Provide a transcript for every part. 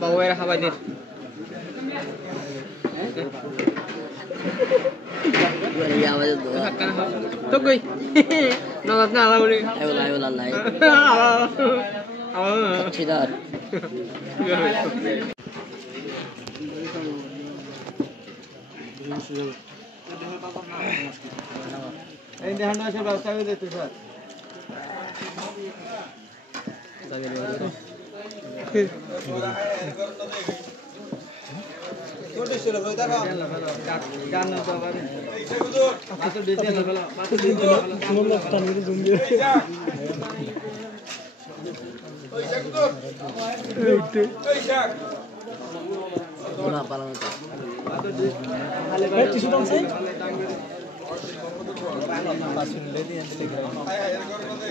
বাবু এর খাবার দিন তো কই নগদ না আলা বলি ayo lalai cidar এই দেখেন না সব ব্যবস্থা করে দিতে স্যার কোটে ছিল ভাই দাও গান না দাও ভাই আচ্ছা ডিটেইল লাগলো বাকি ডিটেইল লাগলো সুন্দর টান করে জুম দিয়ে ওই শাক তো ওই শাক bola pala mata খালি ভাই টিস্যু টান চাই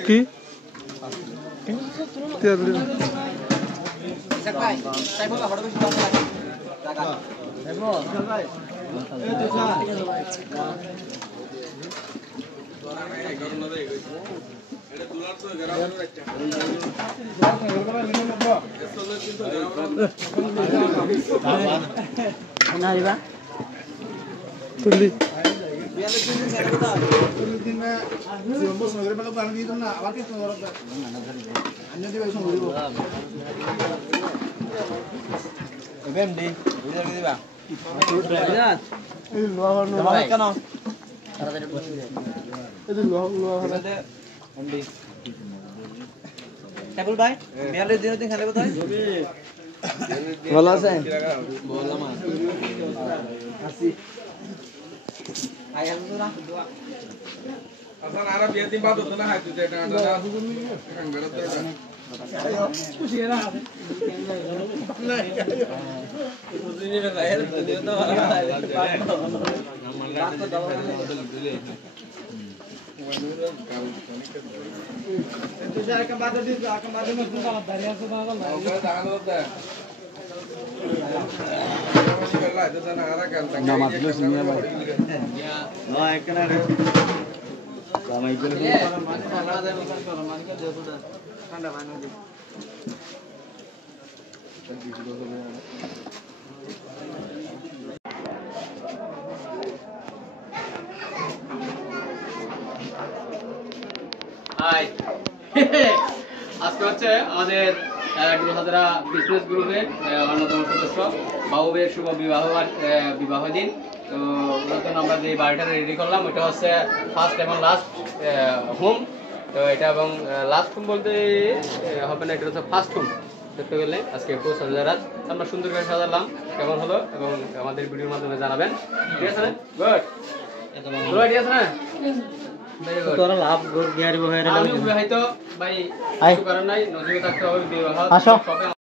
কি তেল শাক ভাই তাই বলা বড় বেশি দাম লাগে টাকা দেবো শাক ভাই এই তো শাক এটা দুলার তো গরম করে na riba তুলি দিন মে জীবন বস নগরে পেলে পানি দিত না আবার কি তোমার অন্য দিবে সময় এবেম দি বুঝা কি দিবা এই লোহার নো কেন taratari এই লোহা দে এমডি ঠাকুর ভাই মেয়ালে দিন দিন খেলে কোথায় ভালো আছেন বললাম আসি আই আলু না আসান আরা বিয়ে দিন বাদ হতো না হাই তুই এটা না কাং বেরত এটা খুশি না না খুশি না গায়ের দিও তো ভালো तो जाए के बाद दी आके बाद में सुन का दरिया से ना ना ওকে দাঁড়ানো দে বেলা এটা না আরা কাল তক ना मतलब सुनिए भाई नो एक ना रे कमाई के लिए मान खाना दे मान के दे तो ठंडा पानी दे হাই আজকে হচ্ছে আমাদের গ্রুহাজারা বিজনেস গ্রুপের অন্যতম সদস্য বাবুবের শুভ বিবাহ দিন তো ওটার জন্য আমরা যে বাড়িটা রেডি করলাম ওটা হচ্ছে ফার্স্ট এবং লাস্ট হোম তো এটা এবং লাস্ট হোম বলতে হবে না এটা হচ্ছে ফার্স্ট হোম দেখতে গেলে আজকে একটু সাজারাত আমরা সুন্দর করে সাজালাম কেমন হলো এবং আমাদের ভিডিওর মাধ্যমে জানাবেন ঠিক আছে না গুড ঠিক আছে না তোরা লাভ গিয়ারি বহে রে আমি হয়তো ভাই কিছু করার নাই নজরে থাকতে হবে বিবাহ